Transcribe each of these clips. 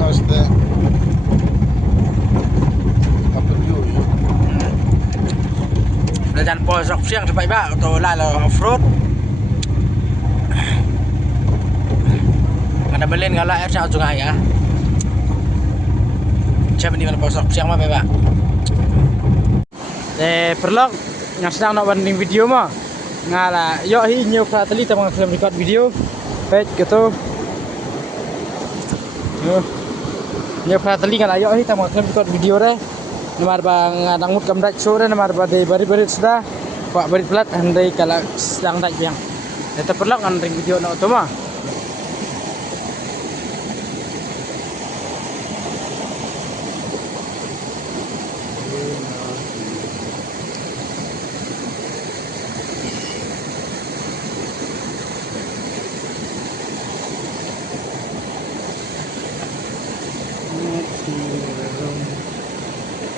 Este apa yuk? Udah jangan posok siang sampai ba atau lalu off road. Ada belen kalau air sa sungai ya. Siapa ni kalau posok siang mah ba. Perlok yang sedang nak banding video mah ngala yo hi new prateli tamang film record video page gitu. New prateli ngala yo hi tamang film record video re. Nomor bang ngadang mut kamdak sore nomor bade bari-bari sudah pak bari plat handai kala sedang tak yang. Eta perlok ngandring video nak tu mah.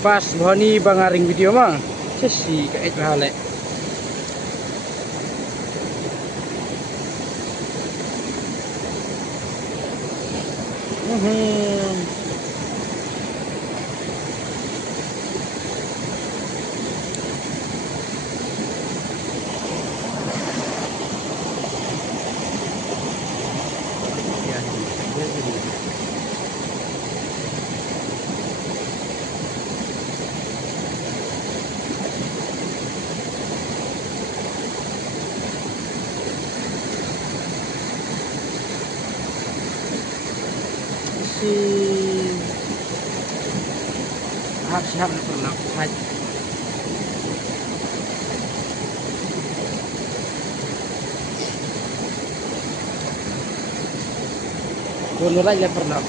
Pas bahani bangaring video mah sesi kaet bahale. Siap na pernah haji. Dono aja pernah.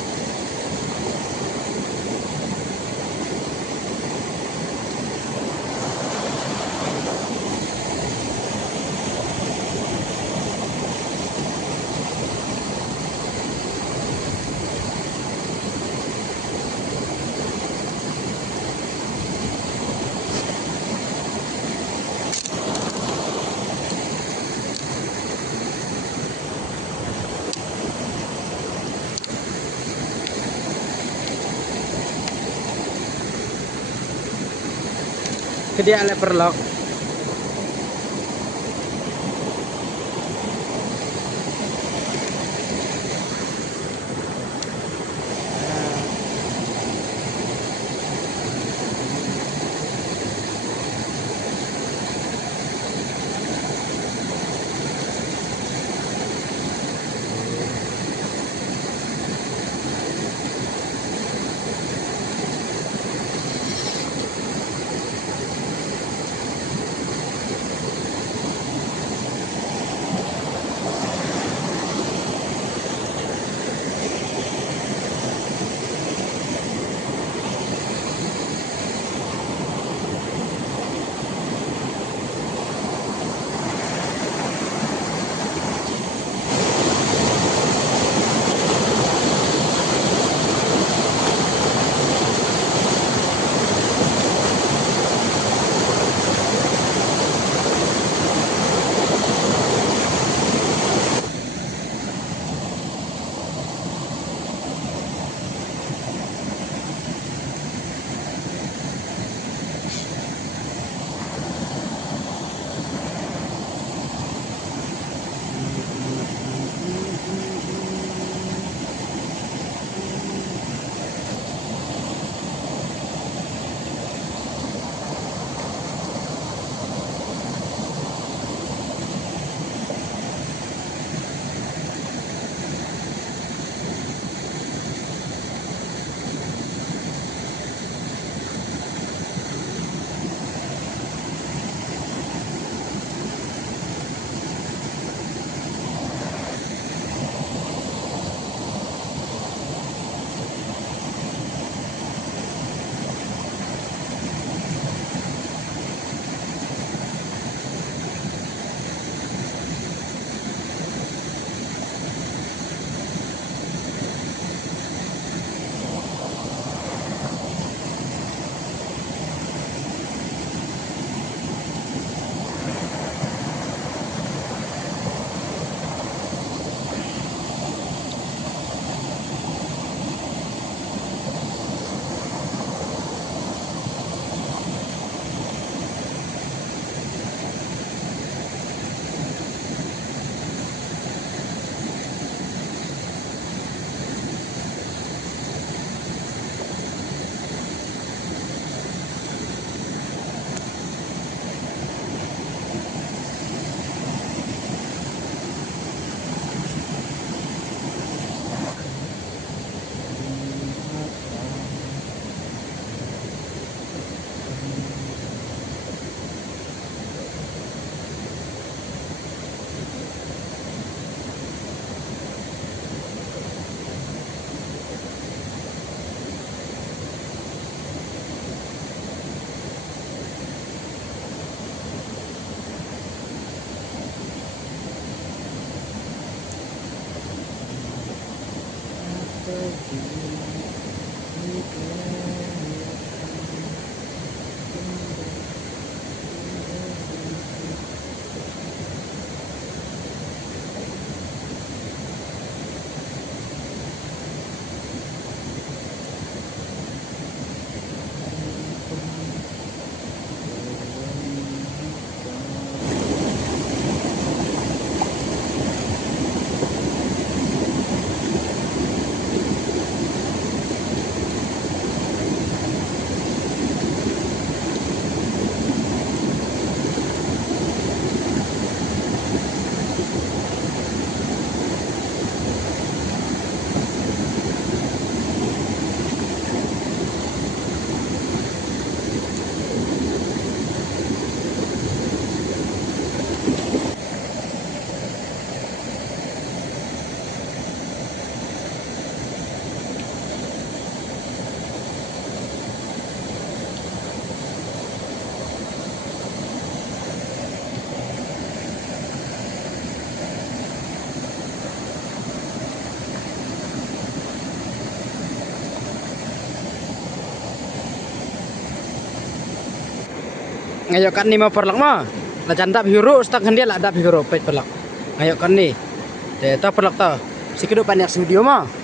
Kedia leper lock. Ngayon kan ni mau perlak mah. Lah candap hiro stak hendia lah dap hiro pet perlak. Ngayon kan ni. Teta perlak ta. Si kedu panik video mah.